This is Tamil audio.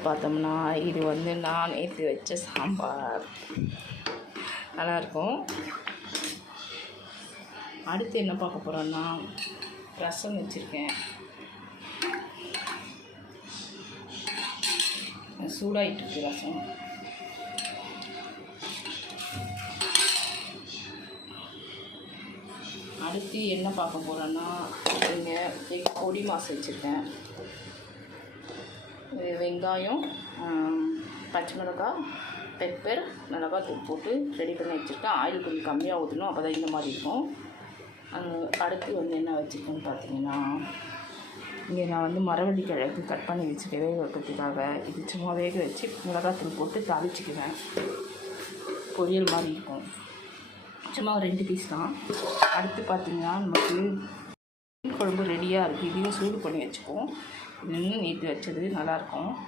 பார்த்தோம்னா இது வந்து நான் நேற்று வச்ச சாம்பார் நல்லாயிருக்கும். அடுத்து என்ன பார்க்க போகிறோன்னா ரசம் வச்சுருக்கேன். சூடாயிட்டுருக்கு ரசம். அடுத்து என்ன பார்க்க போகிறோன்னா இங்கே பொடி மாசு வச்சுருக்கேன். வெங்காயம், பச்சை மிளகாய், பெப்பர், மிளகாத்தூள் போட்டு ரெடி பண்ணி வச்சுருக்கேன். ஆயில் கொஞ்சம் கம்மியாக ஊற்றணும், அப்போ தான் இந்த மாதிரி இருக்கும். அடுத்து வந்து என்ன வச்சுருக்கேன்னு பார்த்தீங்கன்னா இங்கே நான் வந்து மரவள்ளி கிழங்கு கட் பண்ணி வச்சுருக்கேன் வேக வைக்கிறதுக்காக. இது சும்மா வேக வச்சு மிளகாத்தூள் போட்டு தாளிச்சிக்குவேன். பொரியல் மாதிரி இருக்கும். சும்மா ஒரு 2 பீஸ் தான். அடுத்து பார்த்திங்கன்னா நமக்கு மீன் குழம்பு ரெடியாக இருக்குது. இதையும் சூடு பண்ணி வச்சுப்போம். இது நேற்று வச்சது நல்லாயிருக்கும்.